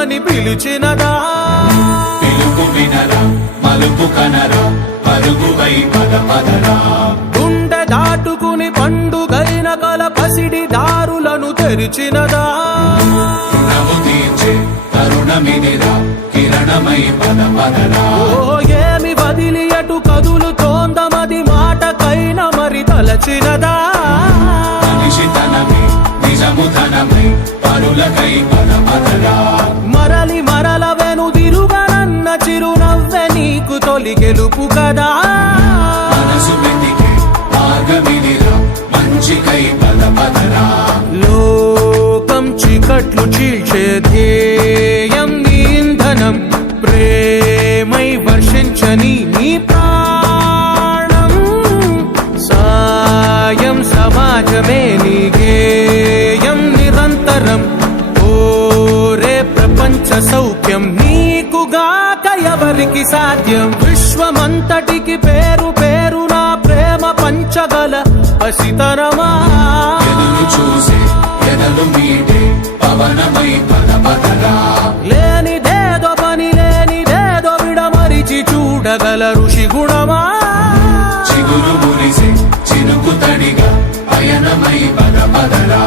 రమ్మని పిలిచినదా పిలుపు వినరా మలుపు కనరా పరుగువై పద పదరా గుండె దాటుకుని పండుగైన కల పసిడి దారులను తెరిచినదా రుణము తీర్చే తరుణమినిరా కిరణమై పద పదరా ఓ ఏమి వదిలి అటు కదులుతోందమది మాటకైన మరి తలచినదా మనిషితనమే నిజముతనమై పరులకై పద పదరా మరలి మరల వెనుదిరుగనన్న చిరునవ్వె నీకు తొలి గెలుపు కదా మనసు వెతికే మార్గమినిరా మంచికై పద పదరా లోకం చీకట్లు చీల్చే ధ్యేయం నీ ఇంధనం ప్రేమై వర్షించని నీ ప్రాణం సాయం సమాజమే నీ గేయం నిరంతరం ఓరే ప్రపంచ సౌఖ్యం నీకుగాక ఎవరికి సాధ్యం విశ్వమంతటికి పేరు పేరు నా ప్రేమ పంచగల పసితరమా ఎదురు చూసే ఎదలు మీటే పవనమై పద పదరా లేనిదేదో పని లేనిదేదో విడమరిచి చూడగల ఋషి గుణమా చిగురు మురిసే చినుకు తడిగా పయనమై పద పదరా